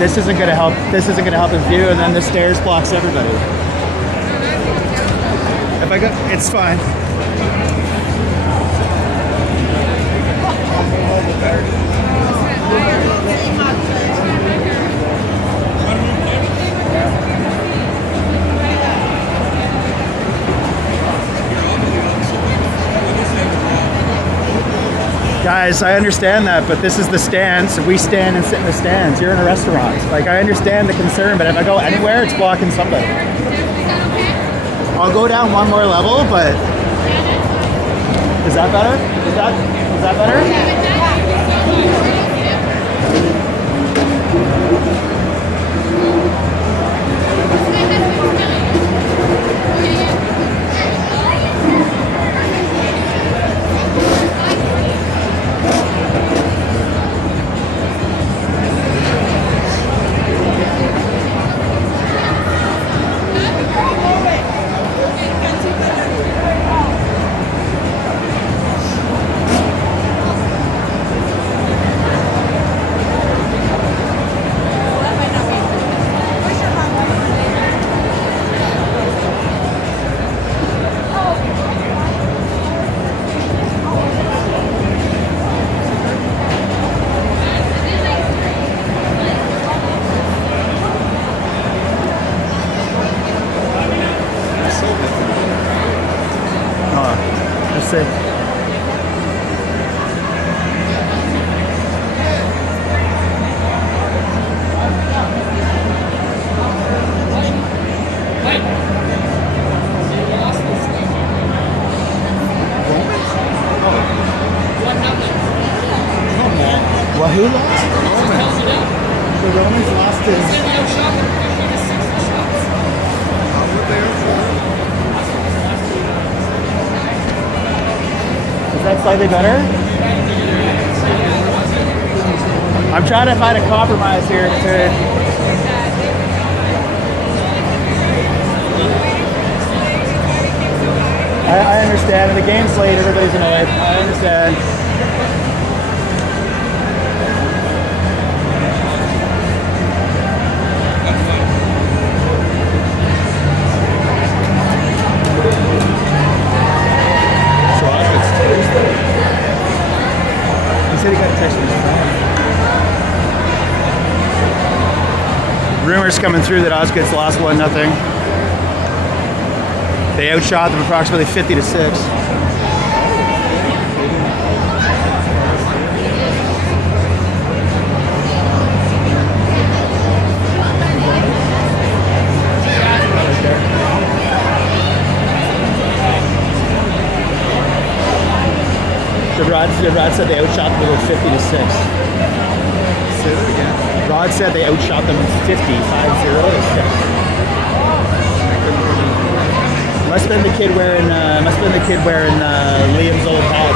this isn't gonna help. This isn't gonna help him view, and then the stairs blocks everybody. If I go, it's fine. Guys, I understand that, but this is the stands. We stand and sit in the stands. You're in a restaurant. Like, I understand the concern, but if I go anywhere, it's blocking somebody. I'll go down one more level, but is that better? Is that better? Let's see. Well, who lost? The Romans lost his. Is that slightly better? I'm trying to find a compromise here I understand. The game's late, everybody's annoyed. I understand. He said he got a text from his friend. Rumors coming through that Osgood's lost 1-0. They outshot them approximately 50-6. Rod said they outshot them about 50-6. Say that again. Rod said they outshot them 50-6. Must have been the kid wearing Liam's old hat.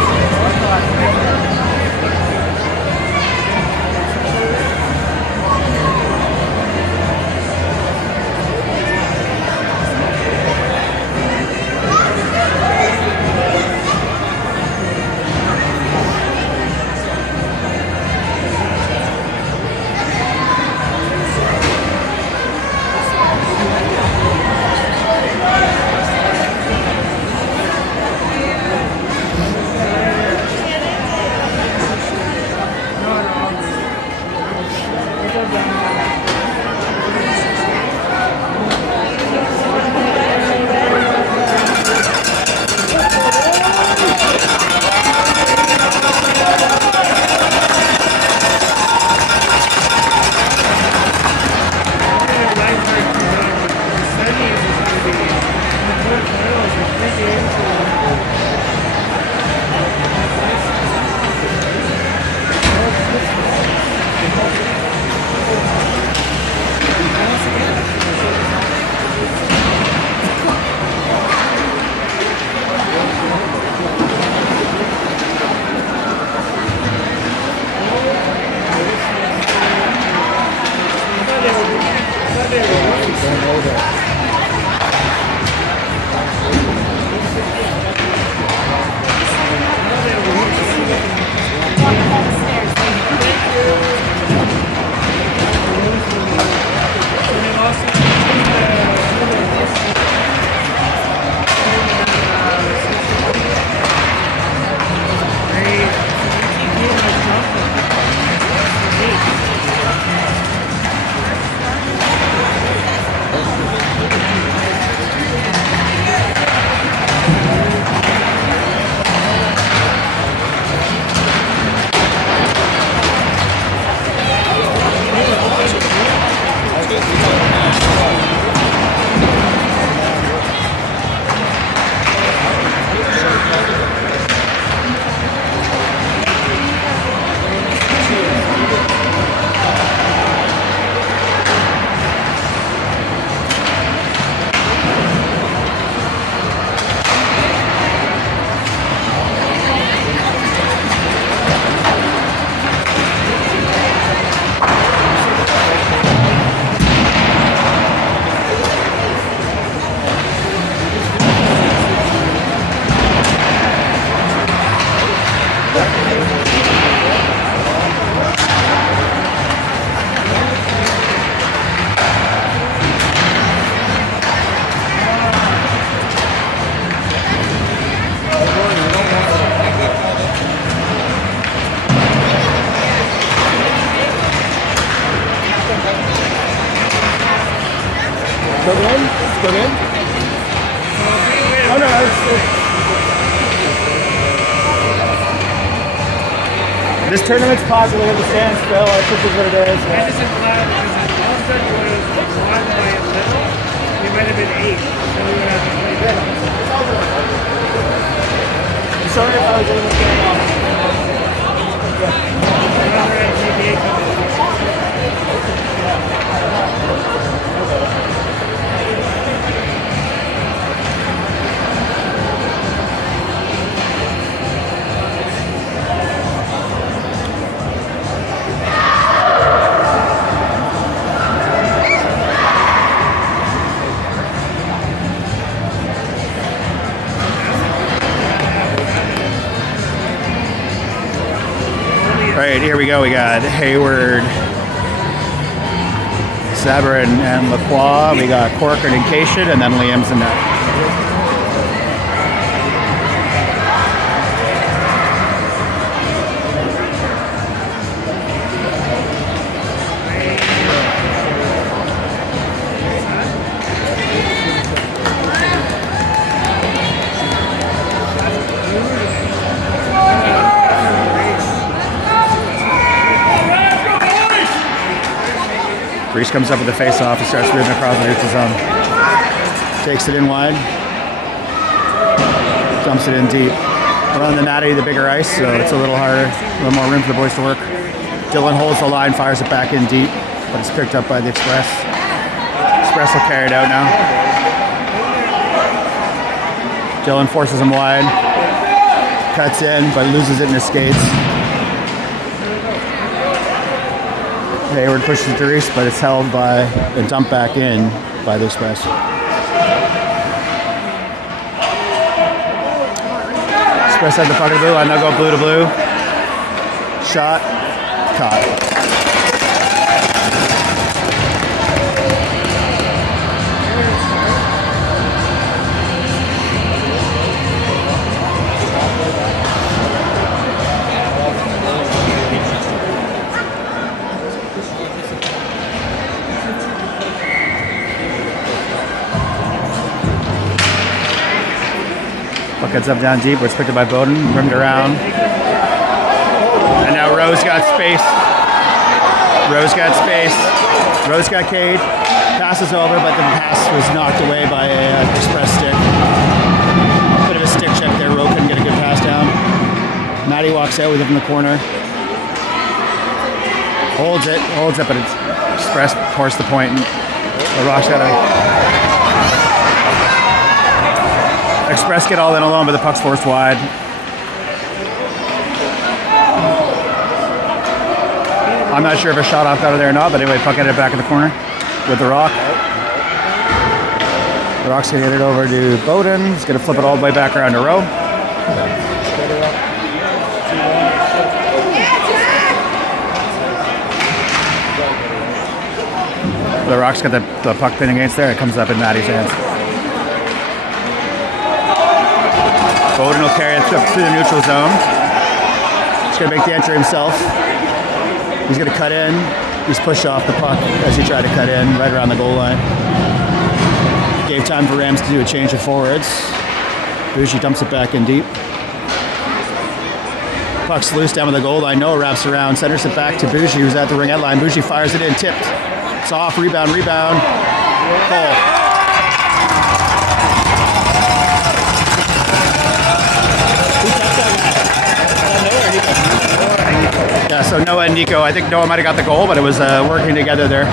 Still good? Oh no, this tournament's paused. Look at the stands, Phil. That's just what it is. I just implied because all of a sudden you would have won by a little. You might have been 8. So we would have to play that. I'm sorry if I was doing what's going on. Right, here we go. We got Hayward, Sabrin, and Lacroix. We got Corcoran and Cation, and then Liam's in net. Reese comes up with the face-off and starts moving across the neutral zone. Takes it in wide. Dumps it in deep. We're on the natty, the bigger ice, so it's a little harder. A little more room for the boys to work. Dylan holds the line, fires it back in deep, but it's picked up by the Express. Express will carry it out now. Dylan forces him wide. Cuts in, but loses it in his skates. Hayward pushes it to Reese, but it's held by and dumped back in by the Express. Express had the puck in the blue line. Now go blue to blue. Shot. Caught. Puck heads up down deep, where it's picked up by Bowden, rimmed around. And now Rose got space. Rose got space. Rose got Cade. Passes over, but the pass was knocked away by an Express stick. Bit of a stick check there. Rowe couldn't get a good pass down. Matty walks out with it in the corner. Holds it, but it's Express forced the point. And the Rock's got a Express get all in alone, but the puck's forced wide. I'm not sure if a shot off out of there or not, but anyway, puck headed back in the corner with the Rock. The Rock's gonna get it over to Bowden. He's gonna flip it all the way back around to Rowe. The Rock's got the puck pin against there. It comes up in Matty's hands. Bowden will carry it up through the neutral zone. He's going to make the entry himself. He's going to cut in. He's pushed off the puck as he tried to cut in right around the goal line. Gave time for Rams to do a change of forwards. Bougie dumps it back in deep. Puck's loose down with the goal line. Noah wraps around, centers it back to Bougie, who's at the ringette line. Bougie fires it in, tipped. It's off, rebound. Goal. Yeah, so Noah and Nico. I think Noah might have got the goal, but it was working together there.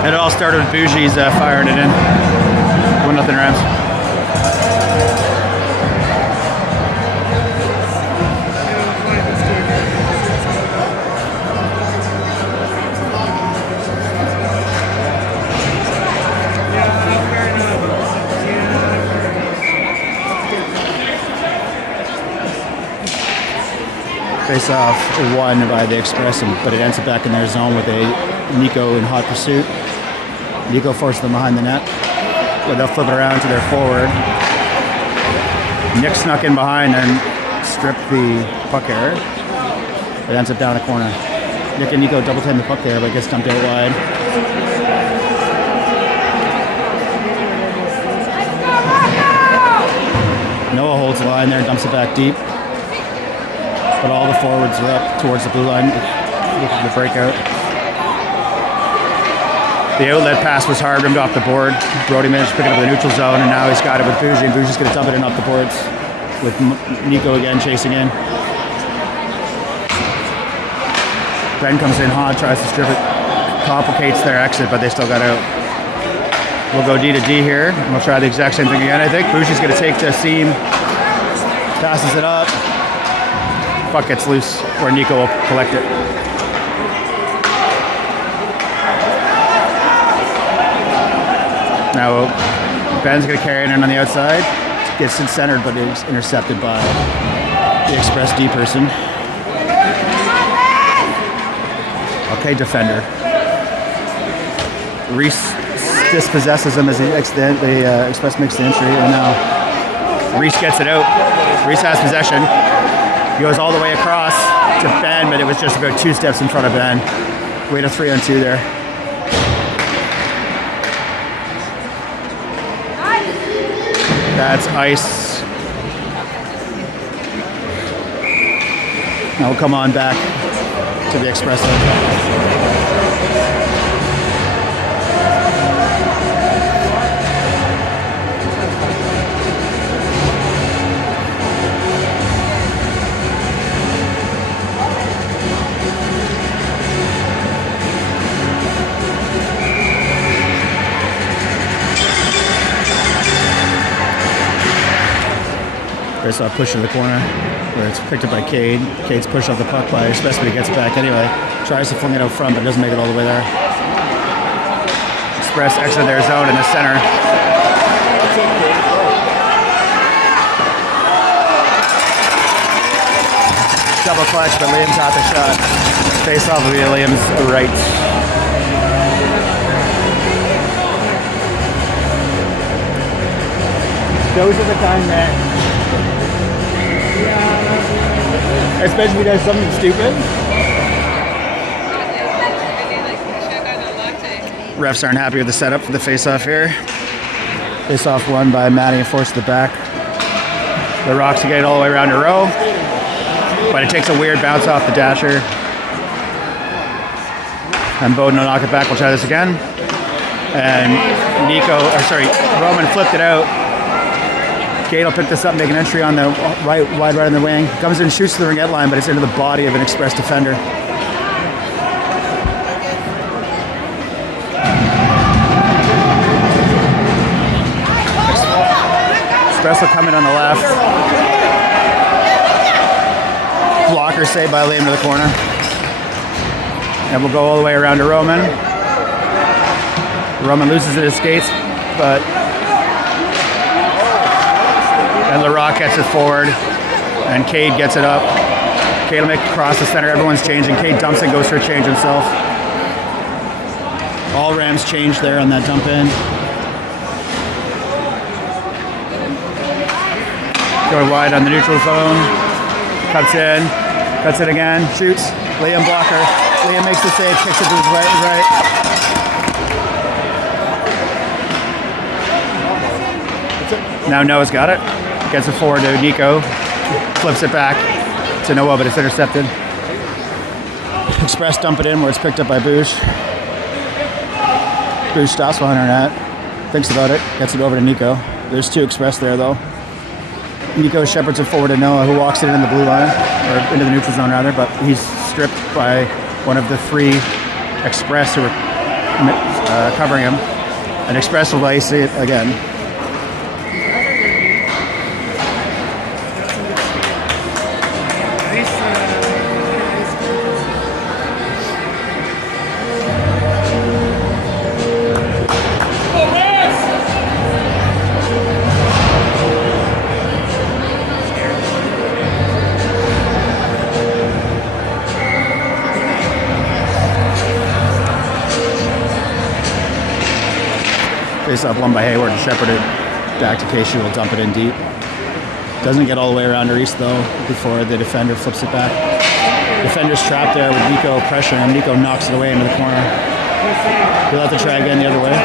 And it all started with Bougie's firing it in. 1-0 Rams. Face off won by the Express, but it ends up back in their zone with a Nico in hot pursuit. Nico forced them behind the net, but they'll flip it around to their forward. Nick snuck in behind and stripped the puck error. It ends up down the corner. Nick and Nico double-team the puck there, but gets dumped out wide. Nico holds the line there, dumps it back deep. But all the forwards are up towards the blue line looking for the breakout. The outlet pass was hard, rimmed off the board. Brody managed to pick it up in the neutral zone, and now he's got it with Bougie, and Bougie's going to dump it in off the boards with Nico again chasing in. Ben comes in hot, tries to strip it, complicates their exit, but they still got out. We'll go D to D here, and we'll try the exact same thing again, I think. Bougie's going to take the seam, passes it up. Puck gets loose, where Nico will collect it. Now Ben's going to carry it in on the outside. Gets it centered, but it's intercepted by the Express D person. Okay, defender. Reese dispossesses him as the Express makes the entry, and now Reese gets it out. Reese has possession. He goes all the way across to Ben, but it was just about 2 steps in front of Ben. We had a 3-on-2 there. That's ice. Now we'll come on back to the Express. There's a push in the corner where it's picked up by Cade. Cade's pushed off the puck by Express, but he gets it back anyway. Tries to fling it out front, but doesn't make it all the way there. Express exit their zone in the center. Double clutch, but Liam got the shot. Face off of Liam's right. Those are the time that, especially if he does something stupid. Refs aren't happy with the setup for the face-off here. Face-off won by Matty and forced to the back. The Rocks get it all the way around the row, but it takes a weird bounce off the dasher. And Bowden will knock it back. We'll try this again. And Roman flipped it out. Cade will pick this up, make an entry on the wide right on the wing. Comes in, shoots to the ringette line, but it's into the body of an Express defender. Express will come in on the left. Blocker saved by Liam to the corner. And we'll go all the way around to Roman. Roman loses at his skates, but and LaRock gets it forward, and Cade gets it up. Cade will make it across the center. Everyone's changing. Cade dumps and goes for a change himself. All Rams change there on that dump in. Going wide on the neutral zone. Cuts in. Cuts it again. Shoots. Liam blocker. Liam makes the save. Kicks it to his right. Now Noah's got it. Gets it forward to Nico. Flips it back to Noah, but it's intercepted. Express dump it in where it's picked up by Boosh. Boosh stops behind her net. Thinks about it. Gets it over to Nico. There's 2 Express there, though. Nico shepherds it forward to Noah, who walks it in the blue line, or into the neutral zone, rather, but he's stripped by one of the 3 Express who are covering him. And Express will ice it again. Face-off won by Hayward and shepherded back to Casey, will dump it in deep. Doesn't get all the way around to Reese, though, before the defender flips it back. Defender's trapped there with Nico pressuring him. Nico knocks it away into the corner. He'll have to try again the other way.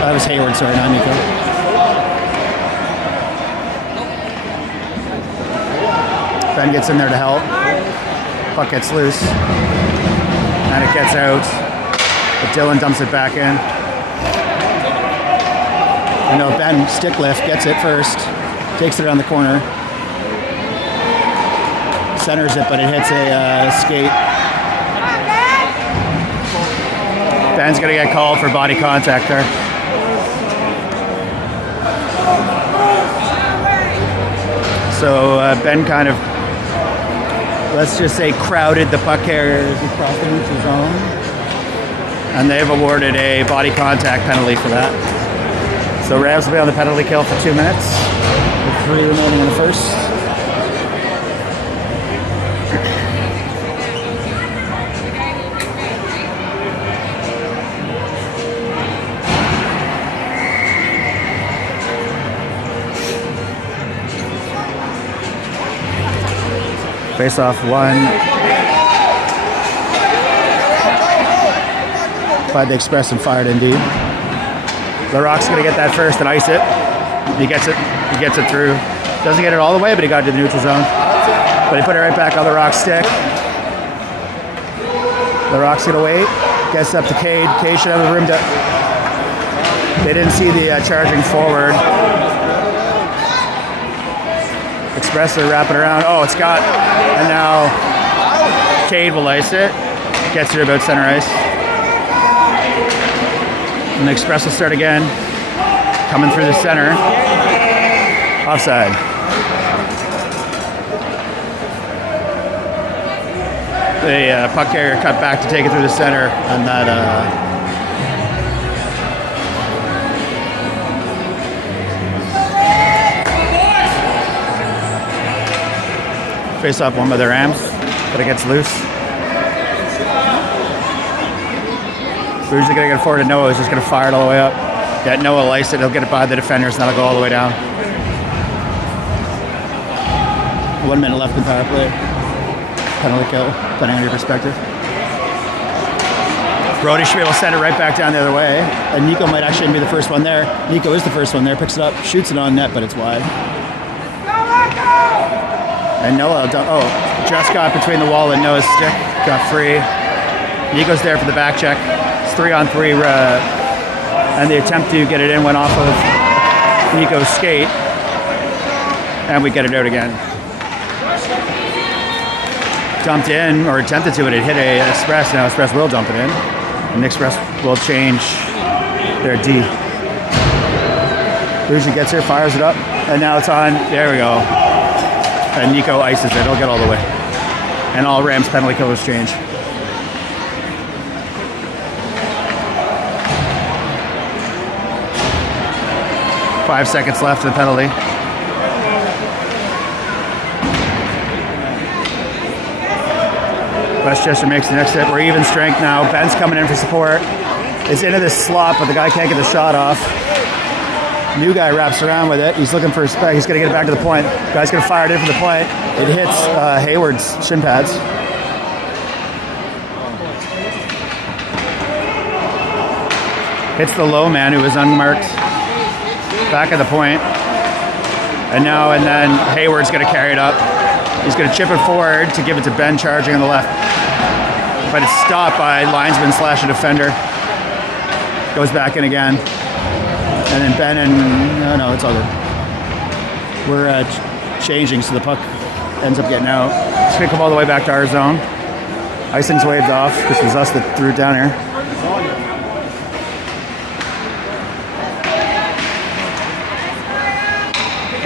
That was Hayward, sorry, not Nico. Ben gets in there to help. Puck gets loose. And it gets out. But Dylan dumps it back in. You know, Ben stick lift, gets it first. Takes it around the corner. Centers it, but it hits a skate. Ben's going to get called for body contact there. So Ben kind of, let's just say, crowded the puck carriers across the neutral zone. And they've awarded a body contact penalty for that. So Rams will be on the penalty kill for 2 minutes. With 3 remaining in the first. Face off 1. By the Express and fired indeed. LaRocque's gonna get that first and ice it. He gets it through. Doesn't get it all the way, but he got it to the neutral zone. But he put it right back on LaRocque's stick. LaRocque's gonna wait. Gets up to Cade. Cade should have a room to. They didn't see the charging forward. Express are wrapping around. Oh, it's got. And now Cade will ice it. Gets it about center ice. And the Express will start again. Coming through the center. Offside. The puck carrier cut back to take it through the center. And that... face off 1 by the Rams, but it gets loose. We're usually going to get it forward to Noah, who's just going to fire it all the way up. Yeah, Noah will ice it, he'll get it by the defenders, and that'll go all the way down. 1 minute left in power play. Penalty kill, depending on your perspective. Brody should be able to send it right back down the other way, and Nico might actually be the first one there. Nico is the first one there, picks it up, shoots it on net, but it's wide. And Noah, just got between the wall and Noah's stick, got free. Nico's there for the back check. It's 3-on-3, and the attempt to get it in went off of Nico's skate, and we get it out again. Dumped in, or attempted to, but it hit a Express. Now Express will dump it in, and Express will change their D. Bougie gets here, fires it up, and now it's on. There we go. And Nico ices it. He'll get all the way. And all Rams penalty killers change. Five seconds left of the penalty. Westchester makes the next hit. We're even strength now. Ben's coming in for support. It's into this slot, but the guy can't get the shot off. New guy wraps around with it. He's looking for a spec. He's going to get it back to the point. Guy's going to fire it in from the point. It hits Hayward's shin pads. Hits the low man who was unmarked. Back at the point. And then Hayward's going to carry it up. He's going to chip it forward to give it to Ben charging on the left. But it's stopped by linesman / a defender. Goes back in again. And then Ben and... No, it's all good. We're changing, so the puck ends up getting out. It's going to come all the way back to our zone. Icing's waved off. This was us that threw it down here.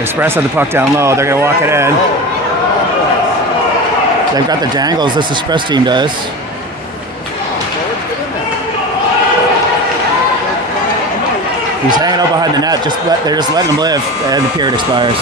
Express had the puck down low. They're going to walk it in. They've got the dangles. This Express team does. He's hanging out behind the net. They're just letting him live, and the period expires.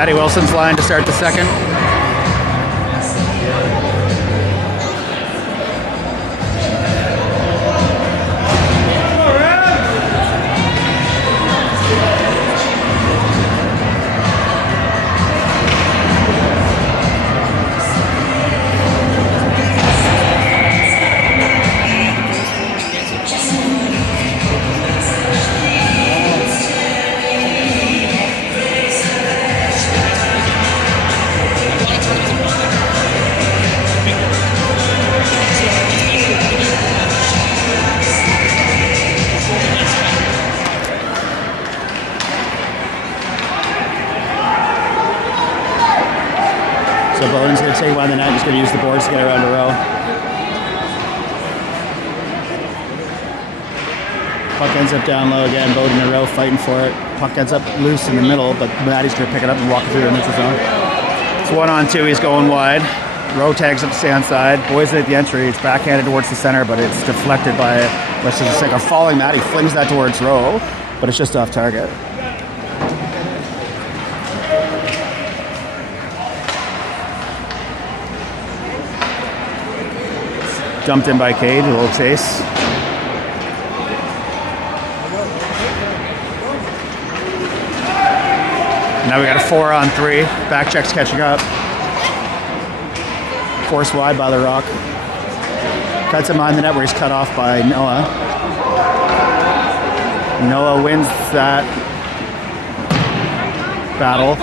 Matty Wilson's line to start the second. So Bowden's going to take one of the net. He's going to use the boards to get around the row. Puck ends up down low again. Bowden in a row fighting for it. Puck ends up loose in the middle, but Matty's going to pick it up and walk it through the neutral zone. It's 1-on-2. He's going wide. Row tags up to stay on side. Boys at the entry. It's backhanded towards the center, but it's deflected by Westchester Stick. A falling Matty flings that towards row, but it's just off target. Dumped in by Cade, a little chase. Now we got a 4-on-3. Back check's catching up. Forced wide by the Rock. Cuts him on the net where he's cut off by Noah. Noah wins that battle.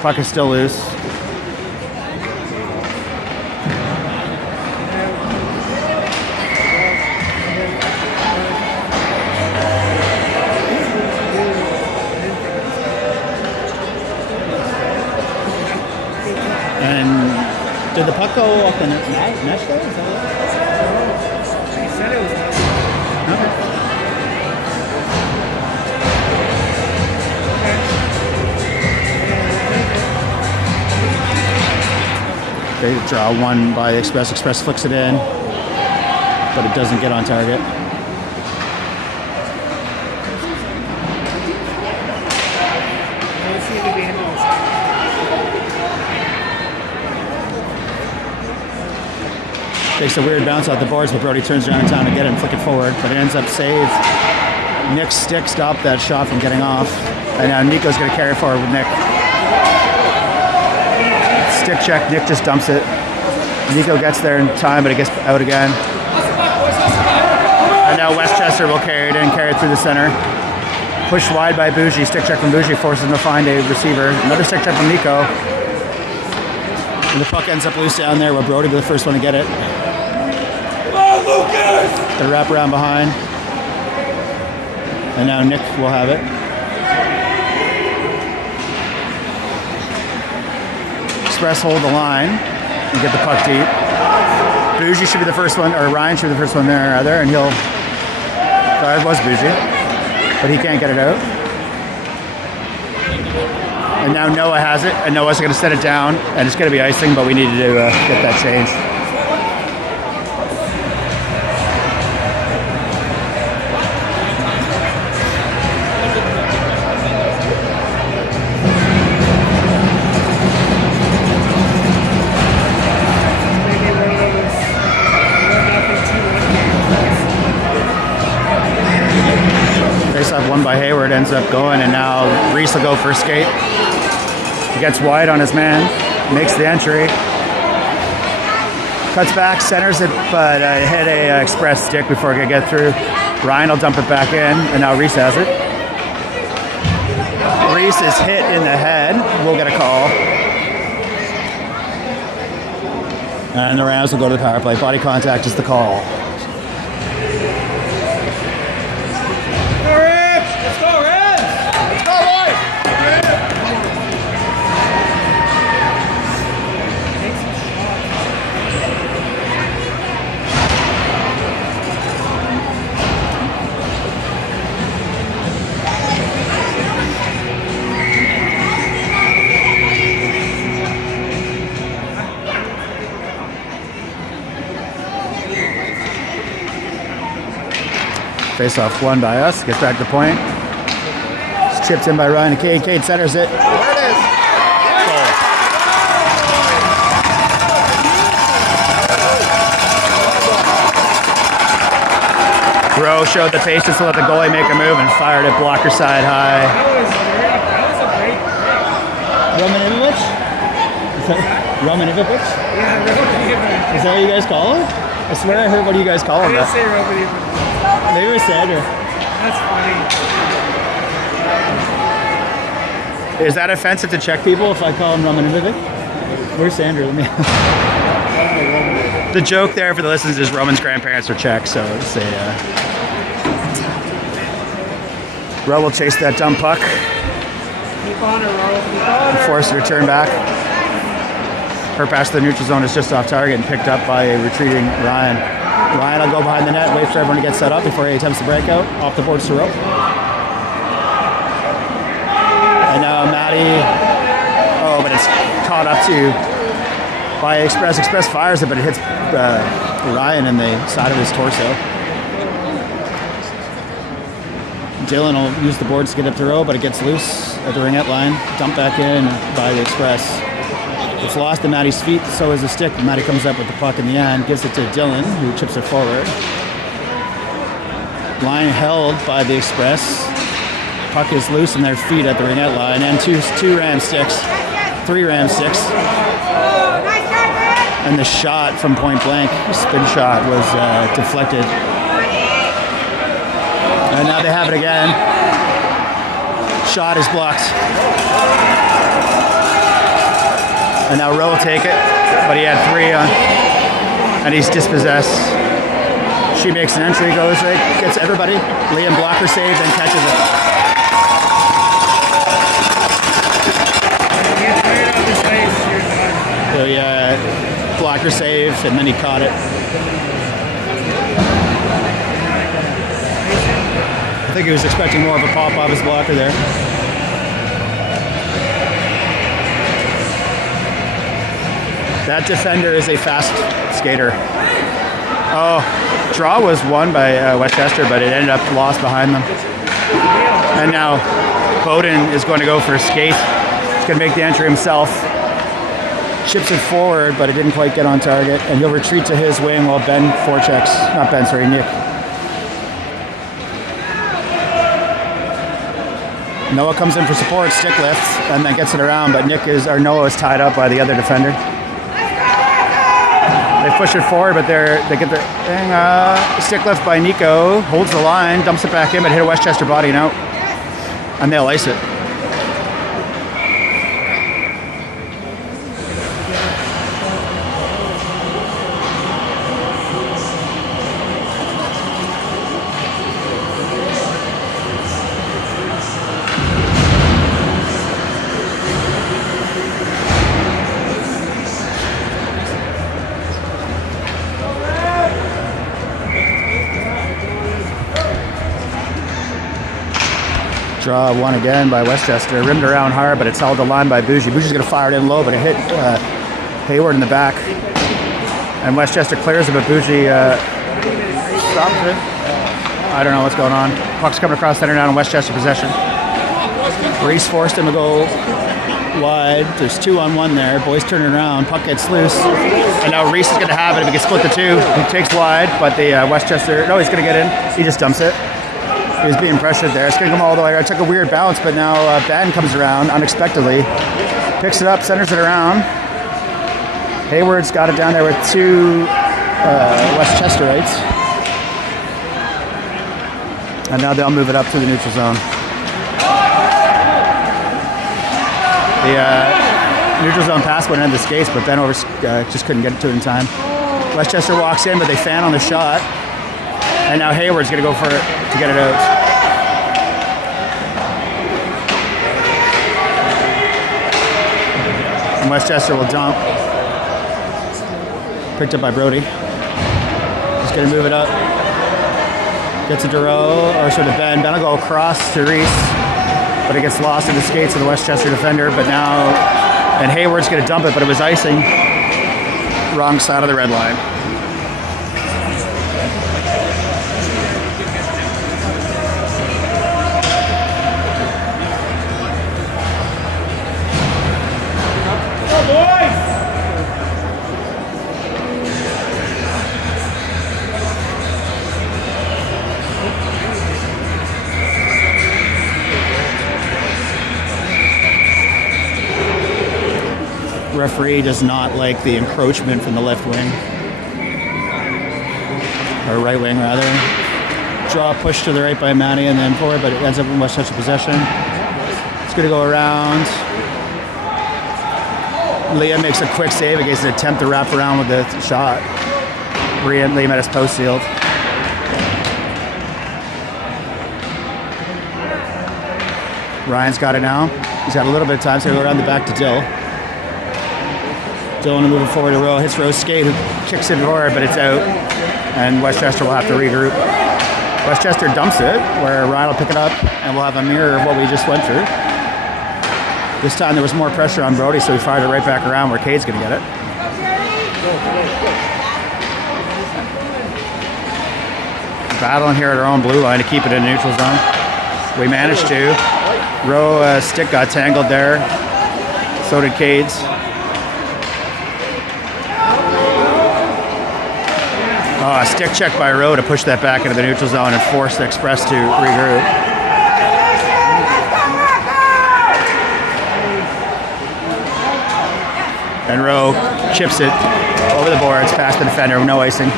Puck is still loose. Did the puck go off the mesh there? Is that He said it was. Okay. They draw one by Express. Express flicks it in, but it doesn't get on target. Let's see if we handle this. Takes a weird bounce off the boards, but Brody turns around in time to get it and flick it forward, but it ends up saved. Nick's stick stopped that shot from getting off, and now Nico's going to carry it forward with Nick. Stick check, Nick just dumps it. Nico gets there in time, but it gets out again. And now Westchester will carry it in, carry it through the center. Pushed wide by Bougie, stick check from Bougie forces him to find a receiver. Another stick check from Nico. And the puck ends up loose down there where Brody will be the first one to get it. The wrap around behind. And now Nick will have it. Express hold the line and get the puck deep. Bougie should be the first one, or Ryan should be the first one there, rather, and he'll... Sorry, it was Bougie, but he can't get it out. And now Noah has it, and Noah's going to set it down, and it's going to be icing, but we need to get that changed. Face-off won by Hayward, ends up going, and now Reese will go for a skate. He gets wide on his man, makes the entry. Cuts back, centers it, but hit a express stick before it could get through. Ryan will dump it back in, and now Reese has it. Reese is hit in the head. We'll get a call. And the Rams will go to the power play. Body contact is the call. Face-off won by us. Gets back to point. Chipped in by Ryan and Cade. Cade centers it. There it is. Goal. Rowe showed the patience to let the goalie make a move and fired it blocker side high. That was a great play. Roman Ivovich? Roman Ivovich? Yeah, Roman. Is that what you guys call him? I swear I heard what you guys call I him. didn't say Roman. Maybe it was Sander. That's funny. Is that offensive to Czech people if I call him Roman Ivovich? Where's Sander? Let me. The joke there for the listeners is Roman's grandparents are Czech, so it's a. Rowe will chase that dumb puck. Keep on her, Rowe. Keep on her. Forced to return back. Her pass to the neutral zone is just off target and picked up by a retreating Ryan. Ryan will go behind the net, wait for everyone to get set up before he attempts the breakout. Off the boards to Rowe. And now Maddie. Oh, but it's caught up to by Express. Express fires it, but it hits Ryan in the side of his torso. Dylan will use the boards to get up to Rowe, but it gets loose at the ringette line. Dumped back in by the Express. It's lost to Maddie's feet, so is the stick. Maddie comes up with the puck in the end, gives it to Dylan, who chips it forward. Line held by the Express. Puck is loose in their feet at the ringette line, and two Ram sticks, 3 Ram sticks. And the shot from point blank, spin shot, was deflected. And now they have it again. Shot is blocked. And now Rowe will take it, but he had 3 on, and he's dispossessed. She makes an entry, goes right, gets everybody. Liam blocker save, then catches it. So yeah, blocker save, and then he caught it. I think he was expecting more of a pop off his blocker there. That defender is a fast skater. Oh, draw was won by Westchester, but it ended up lost behind them. And now Bowden is going to go for a skate. He's going to make the entry himself. Chips it forward, but it didn't quite get on target. And he'll retreat to his wing while Ben forechecks. Not Ben, sorry, Nick. Noah comes in for support, stick lifts, and then gets it around, but Noah is tied up by the other defender. They push it forward, but they get the thing. Stick lift by Nico, holds the line, dumps it back in, but hit a Westchester body and out. And they'll ice it. Draw one again by Westchester. Rimmed around hard, but it's held the line by Bougie. Bougie's going to fire it in low, but it hit Hayward in the back. And Westchester clears it, but Bougie stops it. I don't know what's going on. Puck's coming across center now in Westchester possession. Reese forced him to go wide. There's 2-on-1 there. Boys turn it around. Puck gets loose. And now Reese is going to have it if he can split the 2. He takes wide, but the Westchester... No, he's going to get in. He just dumps it. He was being pressured there. It's going to come all the way. I took a weird bounce, but now Ben comes around unexpectedly. Picks it up, centers it around. Hayward's got it down there with 2 Westchesterites. And now they'll move it up to the neutral zone. The neutral zone pass went into the skates, but Ben just couldn't get it to it in time. Westchester walks in, but they fan on the shot. And now Hayward's going to go for it to get it out. And Westchester will dump. Picked up by Brody. He's going to move it up. Gets it to Ben. Ben will go across to Reese. But it gets lost in the skates of the Westchester defender. But now, and Hayward's going to dump it, but it was icing. Wrong side of the red line. boys! Referee does not like the encroachment from the left wing. Or right wing, rather. Draw push to the right by Matty and then forward, but it ends up in Westchester possession. It's going to go around. Liam makes a quick save against an attempt to wrap around with the shot. Liam at his post field. Ryan's got it now. He's got a little bit of time, so he'll go around the back to Dill. Dylan moving forward to Rowe, hits Rowe's skate, who kicks it forward, but it's out. And Westchester will have to regroup. Westchester dumps it, where Ryan will pick it up, and we'll have a mirror of what we just went through. This time there was more pressure on Brody, so he fired it right back around where Cade's going to get it. Battling here at our own blue line to keep it in the neutral zone. We managed to. Rowe stick got tangled there. So did Cade's. A stick check by Rowe to push that back into the neutral zone and force the Express to regroup. And Rowe chips it over the boards past the defender, no icing.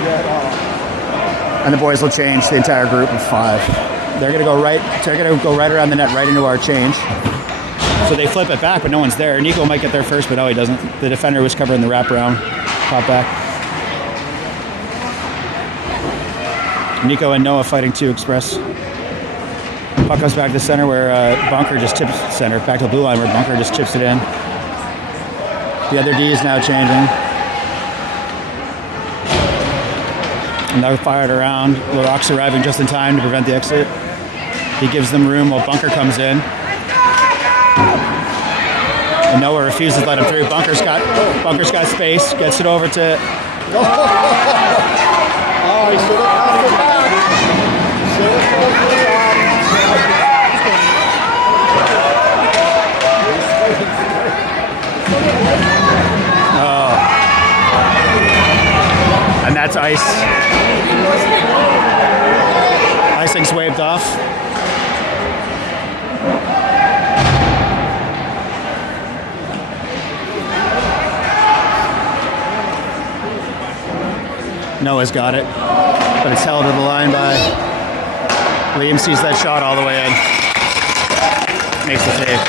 And the boys will change the entire group of 5. They're going to go right. They're going to go right around the net, right into our change. So they flip it back, but no one's there. Nico might get there first, but no, he doesn't. The defender was covering the wraparound. Pop back. Nico and Noah fighting 2 Express. Puck comes back to the center where Bunker just tips center. Back to the blue line where Bunker just chips it in. The other D is now changing. And they're fired around. LaRocque's arriving just in time to prevent the exit. He gives them room while Bunker comes in. And Noah refuses to let him through. Bunker's got space. Gets it over to... Oh, he should have passed it back. Should have passed it back. And that's ice. Icing's waved off. Noah's got it, but it's held to the line by Liam. Sees that shot all the way in. Makes the save.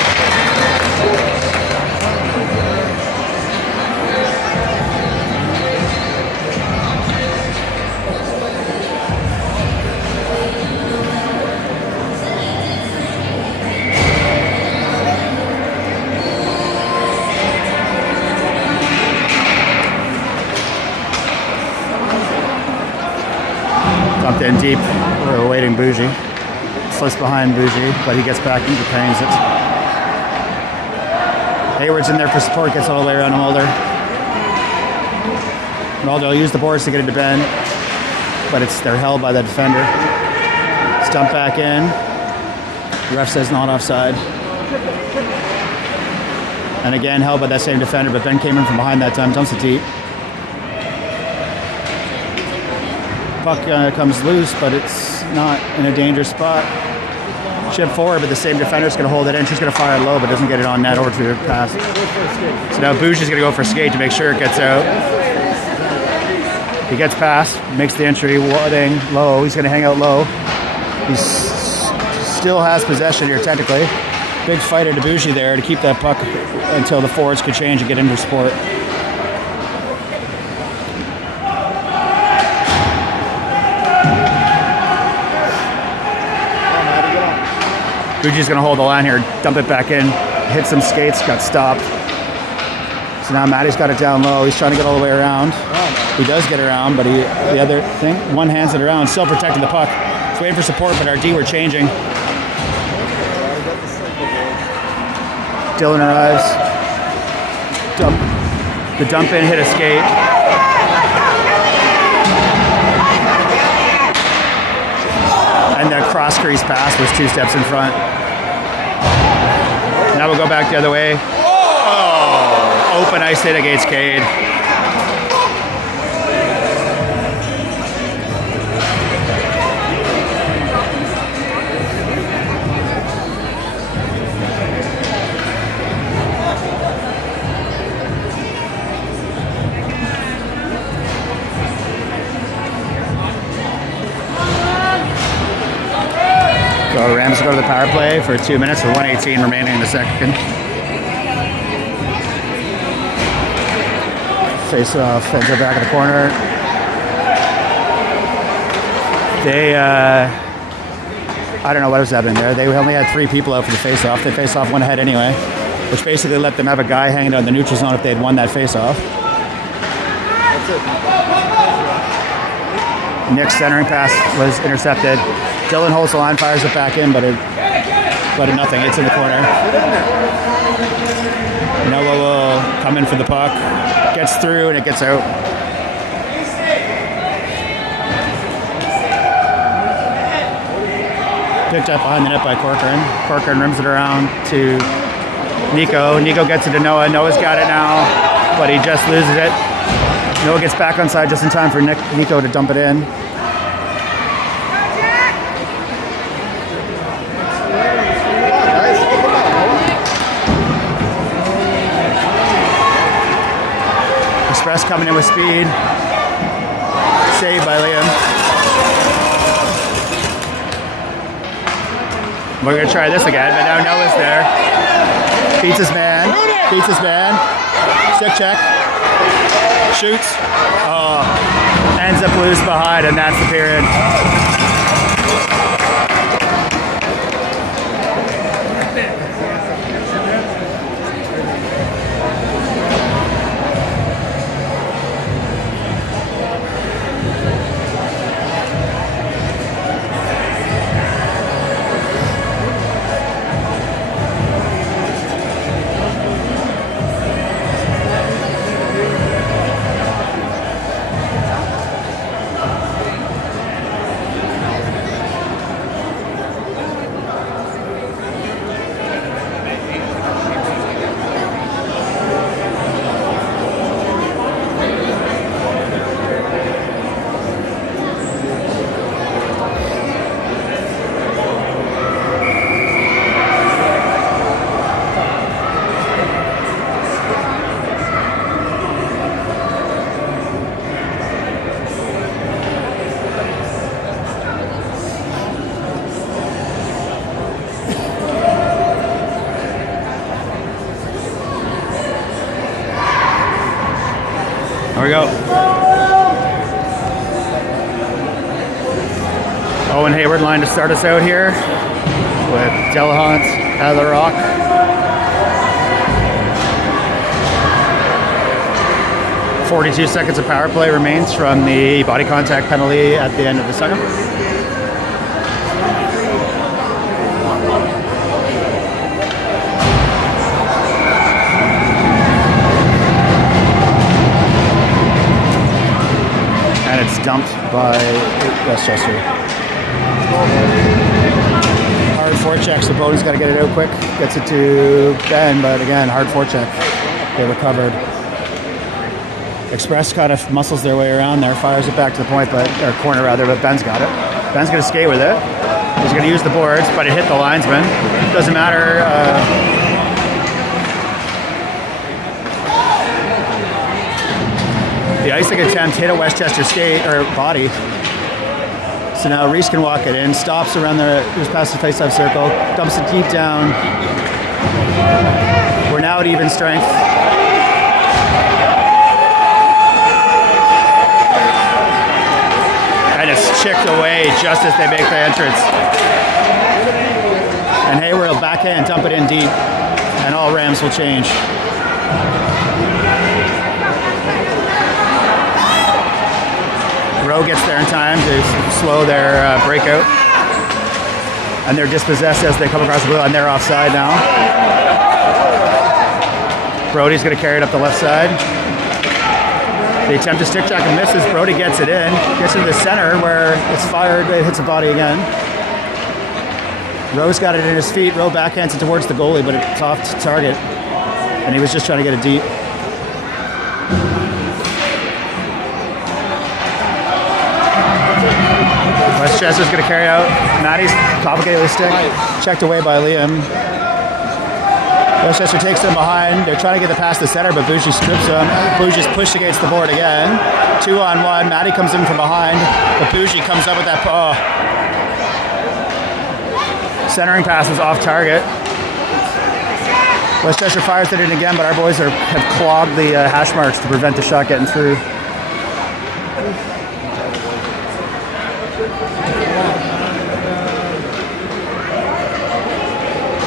Dumped in deep. We're awaiting Bougie. Slips behind Bougie, but he gets back and retains it. Hayward's in there for support, gets all the way around to Mulder. Mulder will use the boards to get into Ben, but they're held by the defender. It's dumped back in. The ref says not offside. And again, held by that same defender, but Ben came in from behind that time, dumps it deep. Puck comes loose, but it's not in a dangerous spot. Chip forward, but the same defender's going to hold it in. She's going to fire it low, but doesn't get it on net over to the pass. So now Bougie's going to go for skate to make sure it gets out. He gets past, makes the entry, thing low. He's going to hang out low. He still has possession here, technically. Big fighter to Bougie there to keep that puck until the forwards could change and get into support. Bougie's going to hold the line here, dump it back in, hit some skates, got stopped. So now Matty's got it down low. He's trying to get all the way around. He does get around, but the other thing, one hands it around, still protecting the puck. He's waiting for support, but our D were changing. Dylan arrives. The dump in hit a skate. And the cross crease pass was 2 steps in front. Now we'll go back the other way. Oh! open ice hit against Cade. So Rams go to the power play for 2 minutes with 1:18 remaining in the second. Face off, ends up back in the corner. They, I don't know what was happening there. They only had 3 people out for the face off. They face off one ahead anyway, which basically let them have a guy hanging out in the neutral zone if they had won that face off. That's it. Nick's centering pass was intercepted. Dylan holds the line, fires it back in, but nothing. It's in the corner. Noah will come in for the puck. Gets through and it gets out. Picked up behind the net by Corcoran. Corcoran rims it around to Nico. Nico gets it to Noah. Noah's got it now, but he just loses it. Noah gets back on side just in time for Nico to dump it in. Express coming in with speed. Saved by Liam. We're going to try this again, but now Noah's there. Beats his man. Beats his man. Stick check. Shoots. Oh. Ends up loose behind, and that's the period. Here we go. Owen Hayward line to start us out here with Delahant out of the rock. .42 seconds of power play remains from the body contact penalty at the end of the second. And it's dumped by Westchester. Hard forecheck, so Bodie's got to get it out quick. Gets it to Ben, but again, hard forecheck. They recovered. Express kind of muscles their way around there, fires it back to the point, or corner rather, but Ben's got it. Ben's going to skate with it. He's going to use the boards, but it hit the linesman. Doesn't matter. The icing attempt hit a Westchester skate or body. So now Reese can walk it in, stops around just past the face-off circle, dumps it deep down. We're now at even strength. And it's chipped away just as they make the entrance. And Hayward will backhand dump it in deep, and all Rams will change. Rowe gets there in time to slow their breakout. And they're dispossessed as they come across the blue line. They're offside now. Brody's going to carry it up the left side. They attempt to stick check and misses. Brody gets it in. Gets into the center where it's fired. It hits the body again. Rowe's got it in his feet. Rowe backhands it towards the goalie, but it's off target. And he was just trying to get it deep. Westchester's going to carry out. Maddie's complicated with a stick. Checked away by Liam. Westchester takes them behind. They're trying to get the pass to center, but Bougie strips them. Bougie's pushed against the board again. 2-on-1. Maddie comes in from behind, but Bougie comes up with that. Oh. Centering pass was off target. Westchester fires it in again, but our boys have clogged the hash marks to prevent the shot getting through.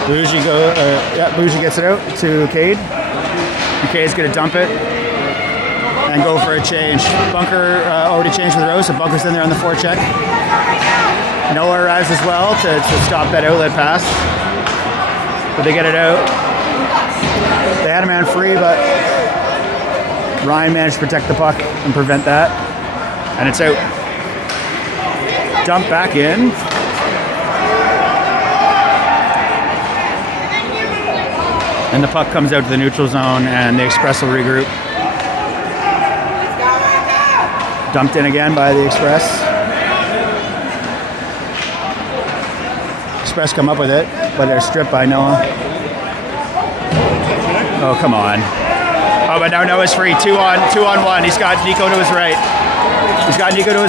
Bougie gets it out to Cade. And Cade's going to dump it and go for a change. Bunker already changed with Rose, so Bunker's in there on the forecheck. Noah arrives as well to stop that outlet pass. But they get it out. They had a man free, but Ryan managed to protect the puck and prevent that. And it's out. Dump back in. And the puck comes out to the neutral zone, and the Express will regroup. Dumped in again by the Express. Express come up with it, but they're stripped by Noah. Oh, come on. Oh, but now Noah's free. 2-on-1. He's got Nico to his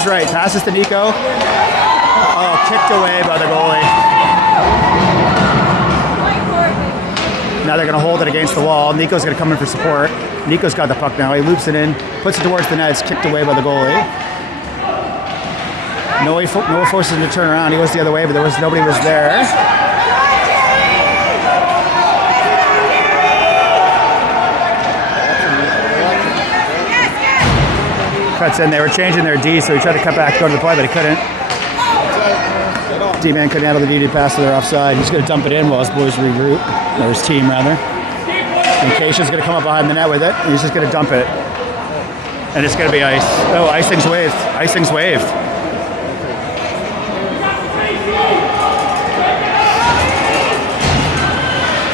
right. Passes to Nico. Oh, kicked away by the goalie. Now they're going to hold it against the wall. Nico's going to come in for support. Nico's got the puck now. He loops it in, puts it towards the net. It's kicked away by the goalie. Noah forces him to turn around. He goes the other way, but nobody was there. Cuts in. They were changing their D, so he tried to cut back, go to the play, but he couldn't. D-man couldn't handle the D pass, so they're offside. He's going to dump it in while his boys regroup. Or his team, rather. And Keisha's going to come up behind the net with it. And he's just going to dump it. And it's going to be ice. Oh, icing's waved.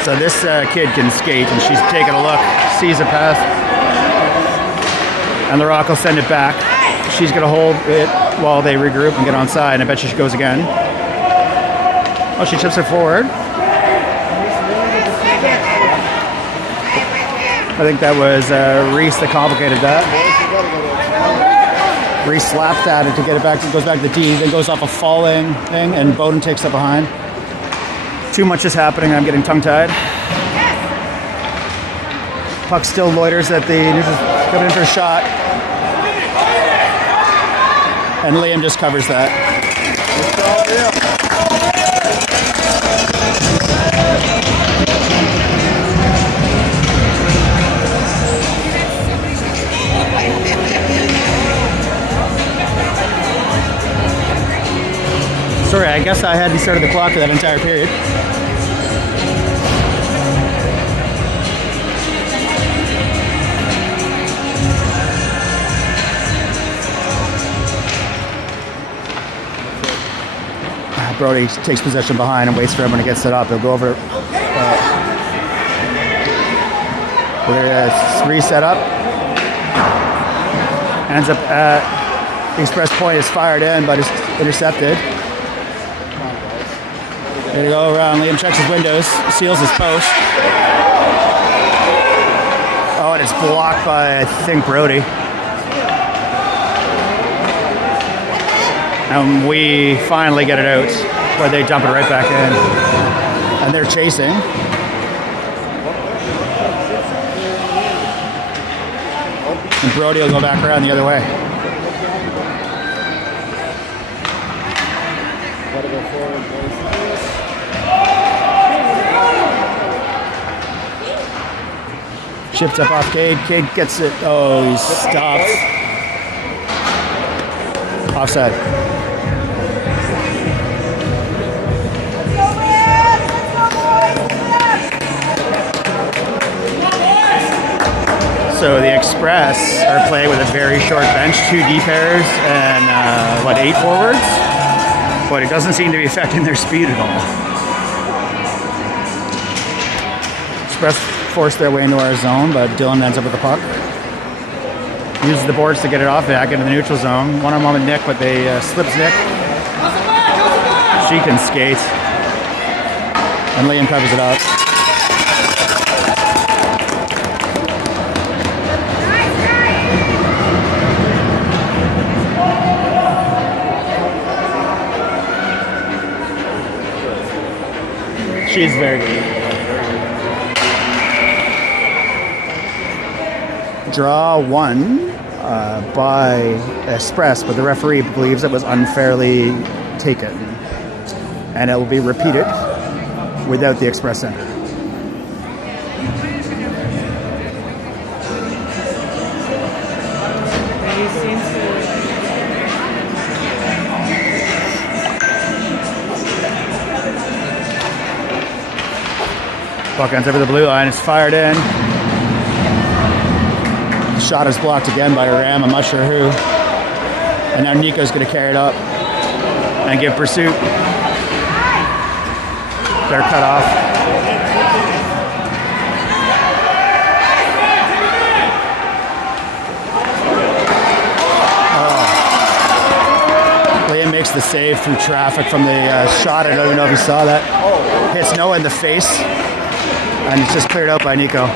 So this kid can skate, and she's taking a look, sees a pass. And the Rock will send it back. She's going to hold it while they regroup and get onside. And I bet she goes again. Oh, she chips it forward. I think that was Reese that complicated that. Reese slapped at it to get it back. It goes back to D, then goes off a falling thing, and Bowden takes it behind. Too much is happening. I'm getting tongue-tied. Puck still loiters at the neutral, coming in for a shot. And Liam just covers that. Sorry, I guess I hadn't started the clock for that entire period. Brody takes possession behind and waits for everyone to get set up. He'll go over. We're going to reset up. Ends up at the Express point. Is fired in, but is intercepted. There you go around. Liam checks his windows, seals his post. Oh, and it's blocked by, I think, Brody. And we finally get it out, where they dump it right back in. And they're chasing. And Brody will go back around the other way. Ships up off Cade. Cade gets it. Oh, he stops. Offside. So the Express are playing with a very short bench, 2 D pairs and 8 forwards, but it doesn't seem to be affecting their speed at all. Express force their way into our zone, but Dylan ends up with the puck. Uses the boards to get it off back into the neutral zone. One-on-one with Nick, but they slips Nick. She can skate. And Liam covers it up. She's very good. Draw one by Express, but the referee believes it was unfairly taken. And it will be repeated without the Express Center. Puck ends over the blue line. It's fired in. The shot is blocked again by Ram. I'm not sure who. And now Nico's going to carry it up and give pursuit. They're cut off. Liam makes the save through traffic from the shot. I don't even know if you saw that. Hits Noah in the face. And it's just cleared out by Nico.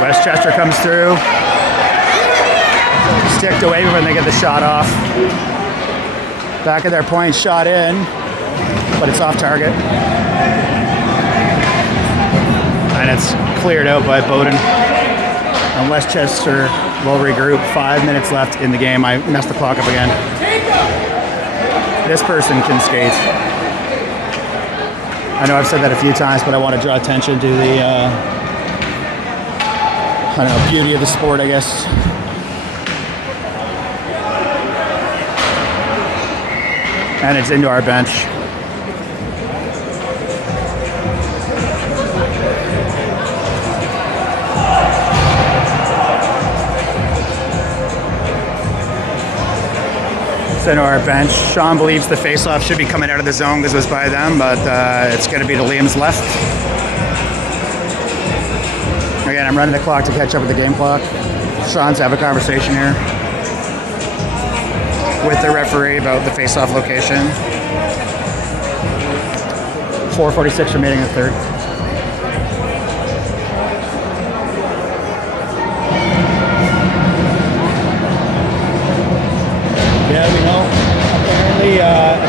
Westchester comes through. Sticked away when they get the shot off. Back of their point, shot in, but it's off target. And it's cleared out by Bowden. And Westchester will regroup. 5 minutes left in the game. I messed the clock up again. This person can skate. I know I've said that a few times, but I want to draw attention to the I don't know, beauty of the sport, I guess. And it's into our bench. Into our bench. Sean believes the face-off should be coming out of the zone because it was by them, but it's going to be to Liam's left. Again, I'm running the clock to catch up with the game clock. Sean's have a conversation here with the referee about the face-off location. 4:46 remaining in the third. Yeah, we know.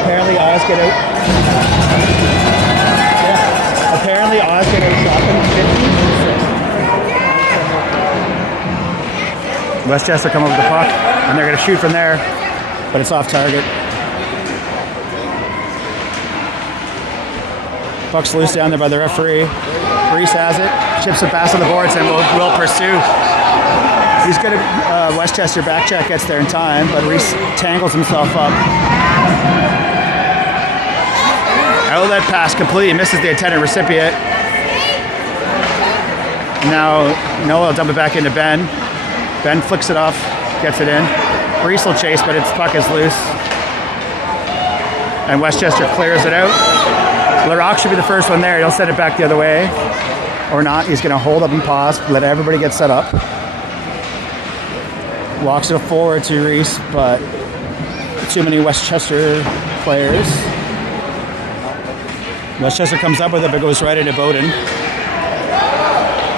Apparently Oz get out. Yeah. Apparently Oz get out shopping 50. Westchester come over the puck, and they're going to shoot from there, but it's off target. Puck's loose down there by the referee. Reese has it, chips it past on the boards, and will pursue. He's going to, Westchester back check gets there in time, but Reese tangles himself up. Outlet pass completely misses the intended recipient. Now Noah will dump it back into Ben. Ben flicks it off, gets it in. Reese will chase, but its puck is loose. And Westchester clears it out. Larocque should be the first one there. He'll send it back the other way. Or not. He's going to hold up and pause, let everybody get set up. Walks it forward to Reese, but too many Westchester players. Westchester comes up with it, but goes right into Bowden.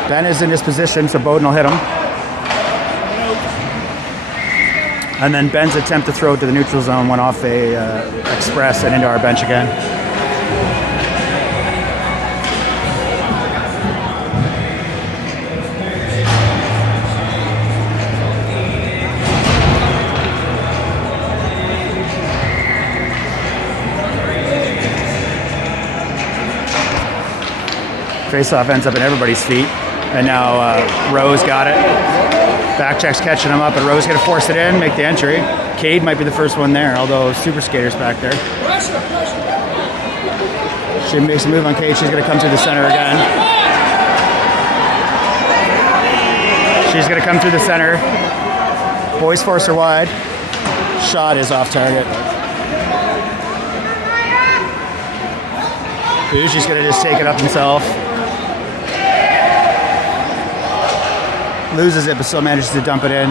Ben is in his position, so Bowden will hit him. And then Ben's attempt to throw it to the neutral zone went off a express and into our bench again. Face-off ends up in everybody's feet. And now Rose got it. Back check's catching him up, and Rose going to force it in, make the entry. Cade might be the first one there, although Super Skater's back there. She makes a move on Cade. She's going to come through the center again. She's going to come through the center. Boys force her wide. Shot is off target. Bougie gonna just take it up himself. Loses it, but still manages to dump it in.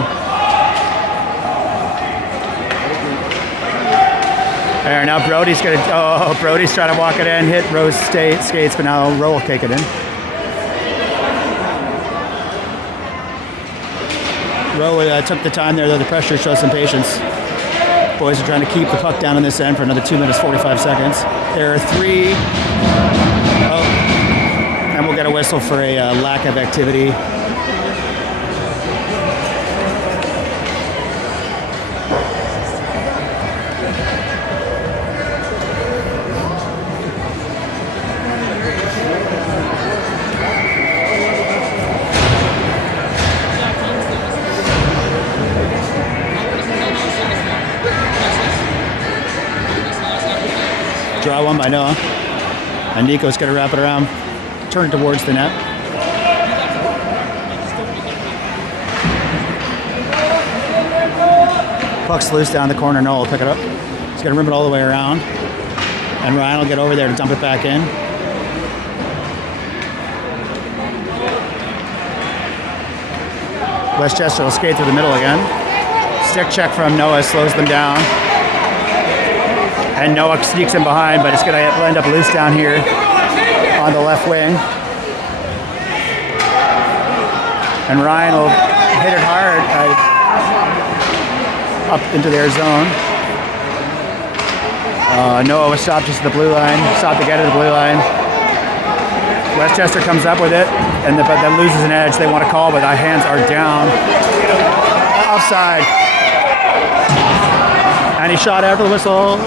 There, now Brody's Brody's trying to walk it in, hit Rose skates, but now Rowe will take it in. Rowe took the time there, though the pressure shows some patience. Boys are trying to keep the puck down on this end for another 2 minutes, 45 seconds. There are 3. Oh, and we'll get a whistle for a lack of activity. Draw one by Noah. And Nico's going to wrap it around, turn it towards the net. Puck's loose down the corner. Noah will pick it up. He's going to rim it all the way around. And Ryan will get over there to dump it back in. Westchester will skate through the middle again. Stick check from Noah slows them down. And Noah sneaks in behind, but it's going to end up loose down here on the left wing. And Ryan will hit it hard up into their zone. Noah was stopped just at the blue line, stopped to get to the blue line. Westchester comes up with it, but then loses an edge. They want to call, but our hands are down. Offside. And he shot after the whistle.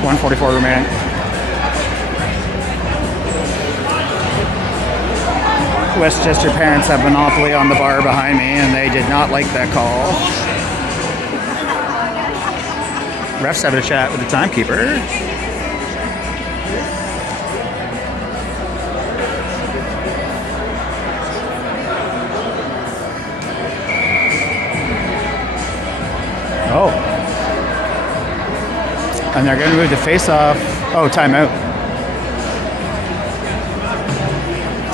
1:44 remaining. Westchester parents have monopoly on the bar behind me, and they did not like that call. Refs having a chat with the timekeeper. Oh. And they're going to move the face-off. Oh, timeout.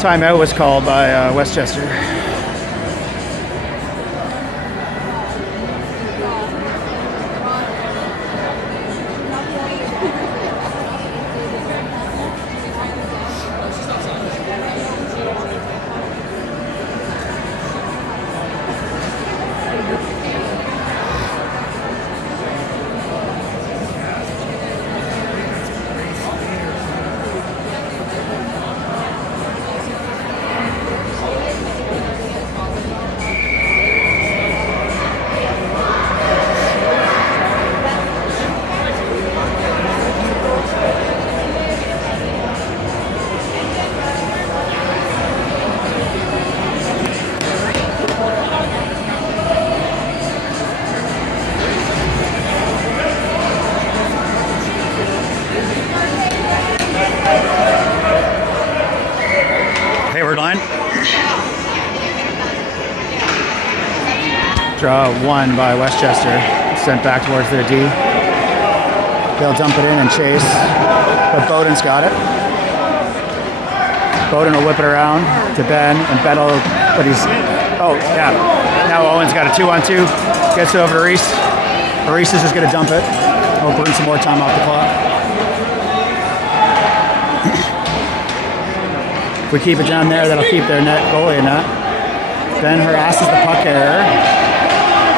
Timeout was called by Westchester. Draw one by Westchester, sent back towards their D. They'll dump it in and chase, but Bowden's got it. Bowden will whip it around to Ben, and Ben will, but he's, oh yeah. Now Owen's got a 2-on-2, gets it over to Reese. Reese is just going to dump it. We'll burn some more time off the clock. If we keep it down there, that'll keep their net goalie in that. Ben harasses the puck carrier.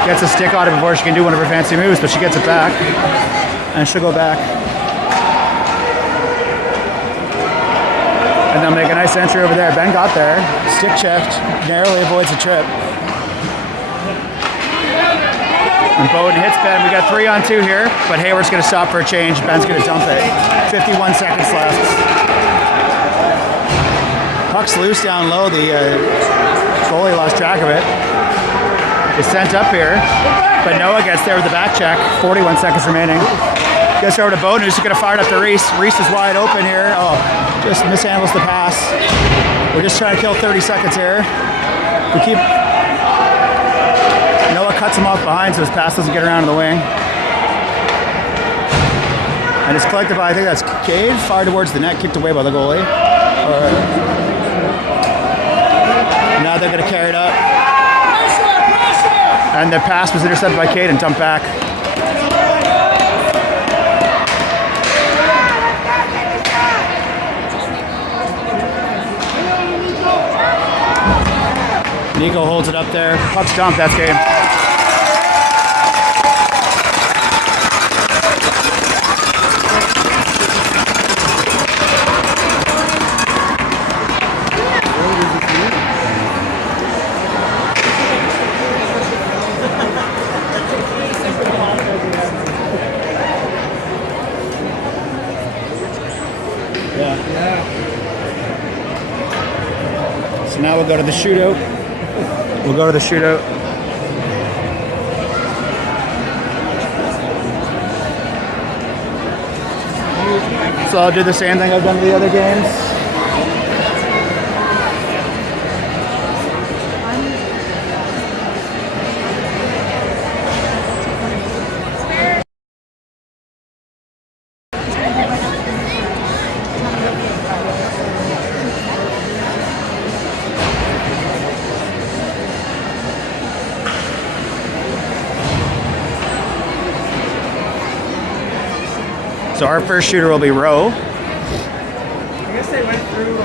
Gets a stick on it before she can do one of her fancy moves, but she gets it back. And she'll go back. And they'll make a nice entry over there. Ben got there. Stick checked. Narrowly avoids a trip. And Bowden hits Ben. We got 3-on-2 here, but Hayward's going to stop for a change. Ben's going to dump it. 51 seconds left. Puck's loose down low. The goalie lost track of it. It's sent up here, but Noah gets there with the back check. 41 seconds remaining. Gets over to Bowden, who's going to fire it up to Reese. Reese is wide open here. Oh, just mishandles the pass. We're just trying to kill 30 seconds here. We keep... Noah cuts him off behind so his pass doesn't get around in the wing. And it's collected by, I think that's Cade, fired towards the net, kicked away by the goalie. Now they're going to carry it up. And the pass was intercepted by Cade and dumped back. Nico holds it up there. Puck's dumped, that's game. So now we'll go to the shootout. We'll go to the shootout. So I'll do the same thing I've done to the other games. So our first shooter will be Rowe. I guess they went through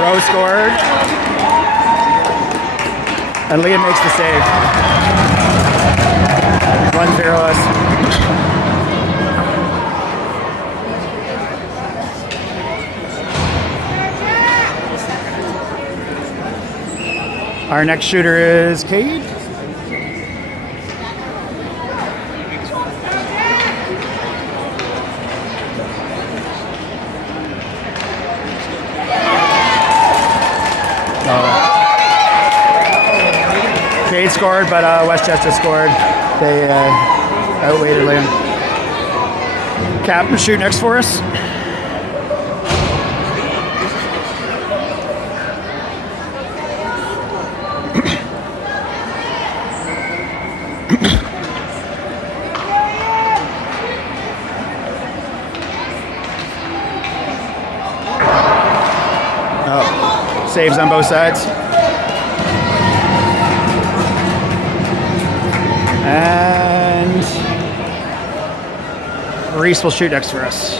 Rowe scored. And Liam makes the save. 1-0 us. Our next shooter is Cade. Cade scored, but Westchester scored. They outweighted Liam. Cap, shoot next for us. Saves on both sides. And Reese will shoot next for us.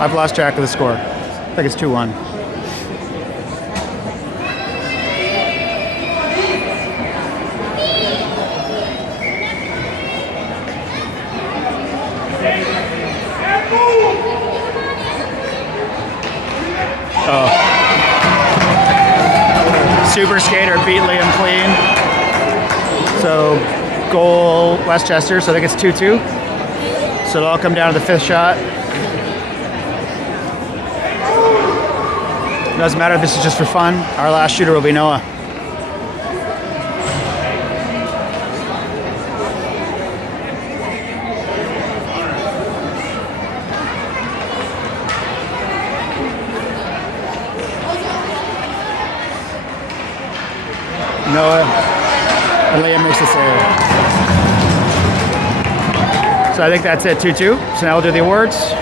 I've lost track of the score. I think it's 2-1. Super Skater beat Liam clean. So goal Westchester, so I think it's 2-2. So it'll all come down to the fifth shot. Doesn't matter if this is just for fun. Our last shooter will be Noah. Noah, and Liam makes the save. So I think that's it, 2-2. So now we'll do the awards.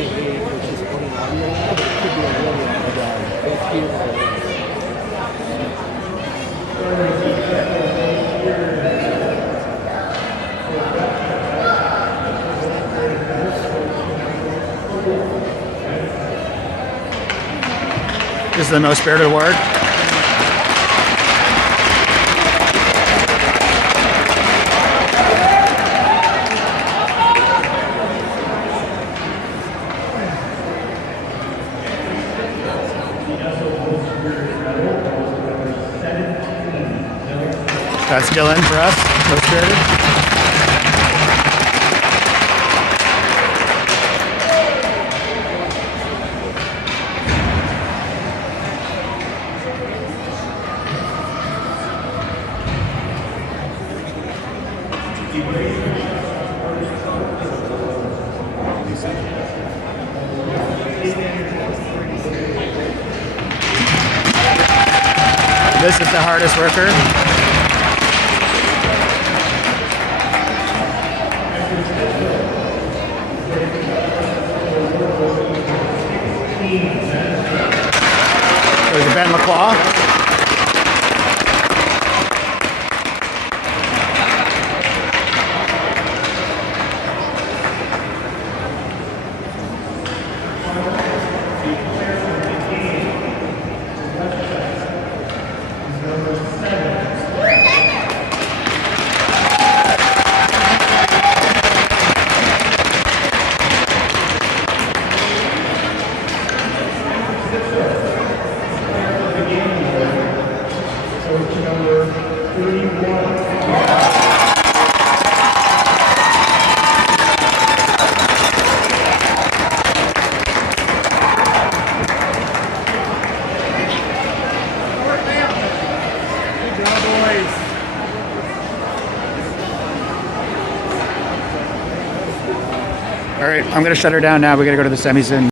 .8, which is on an audio now, but it could be a really good FQ. This is the most spirited word. That's Dylan for us, most spirited. This is the hardest worker. There's Ben McClaw. All right, I'm gonna shut her down now. We gotta go to the semis in